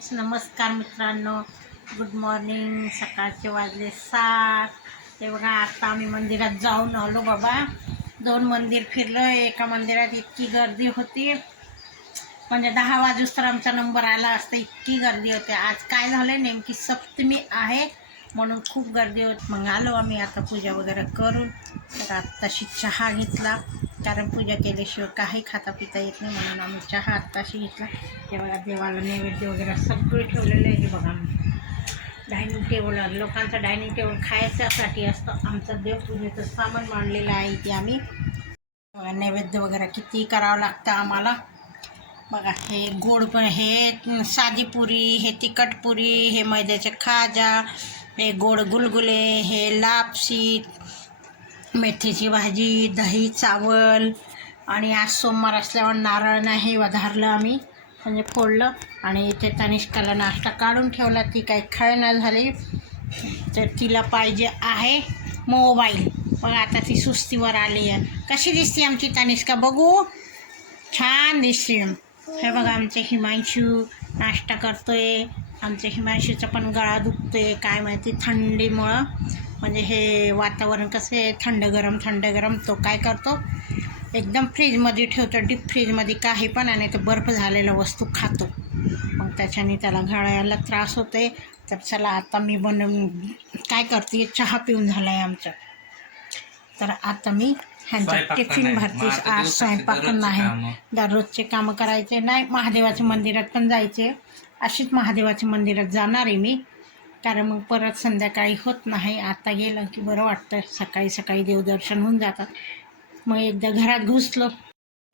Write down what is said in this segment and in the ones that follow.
Friends नमस्कार मित्रांनो. Good morning सकाळचे वाजले सात. ते बघा आता आम्ही मंदिरात जाऊन आलो बाबा. दोन मंदिर फिरलं. एका मंदिरात इतकी गर्दी होती. म्हणजे दहा वाजूस तर आमचा नंबर आला असता इतकी गर्दी होती. आज काय झालं नेमकी सप्तमी आहे म्हणून खूप गर्दी होती. मग आलो आम्ही आता पूजा वगैरे करून. तर आत्ताशी चहा घेतला. कारण पूजा केल्याशिवाय काही खाता पिता येत नाही म्हणून आम्ही चहा आत्ताशी घेतला. तेव्हा देवाला नैवेद्य वगैरे सगळे ठेवलेलं आहे बघा बघा. डायनिंग टेबल लोकांचं डायनिंग टेबल खायच्यासाठी असतं. आमचं देवपूजेचं सामान मांडलेलं आहे ते आम्ही. बघा नैवेद्य वगैरे किती करावं लागतं आम्हाला. बघा हे गोड पण हे साधी पुरी हे तिखट पुरी हे मैद्याचे खाजा हे गोड गुलगुले हे लापसी मेथीची भाजी दही चावल आणि आज सोमवार असल्यावर नारळ नाही वधारलं आम्ही. म्हणजे फोडलं आणि इथे तनिष्काला नाश्ता काढून ठेवला. ती काही खायना झाली. तर तिला पाहिजे आहे मोबाईल. बघा आता ती सुस्तीवर आली आहे. कशी दिसते आमची तनिष्का? बघू. छान दिसते हे बघा आमचे हिमांशू नाश्ता करतोय. आमच्या हिमांशूचा पण गळा दुखतोय. काय माहिती थंडीमुळं. म्हणजे हे वातावरण कसं आहे थंड गरम थंड गरम तो काय करतो? एकदम फ्रीजमध्ये ठेवतो डीप फ्रीजमध्ये काही पण आणि तो बर्फ झालेला वस्तू खातो. मग त्याच्याने त्याला घाळायला त्रास होते तर चला आता मी बनवून काय करते चहा पिऊन झाला आहे आमचं. तर आता मी ह्यांचं स्वयंपाक तर टिफिन. भरते आज स्वयंपाक नाही. दररोजचे कामं करायचे नाही. महादेवाच्या मंदिरात पण जायचे. अशीच महादेवाच्या मंदिरात जाणार आहे मी. कारण मग परत संध्याकाळी होत नाही आता गेलं की बरं वाटतं. सकाळी सकाळी देवदर्शन होऊन जातात. मग एकदा घरात घुसलो.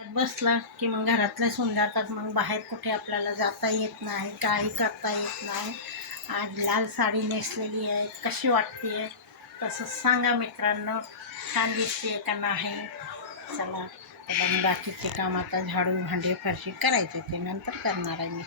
बसला की मग घरातल्याच होऊन जातात. मग बाहेर कुठे आपल्याला जाता येत नाही काही करता येत नाही. आज लाल साडी नेसलेली आहे कशी वाटते आहे तसं सांगा मित्रांनो छान दिसते का नाही? चला मग बाकीचे काम आता झाडू भांडे फरशी करायचे ते नंतर करणार आहे मी.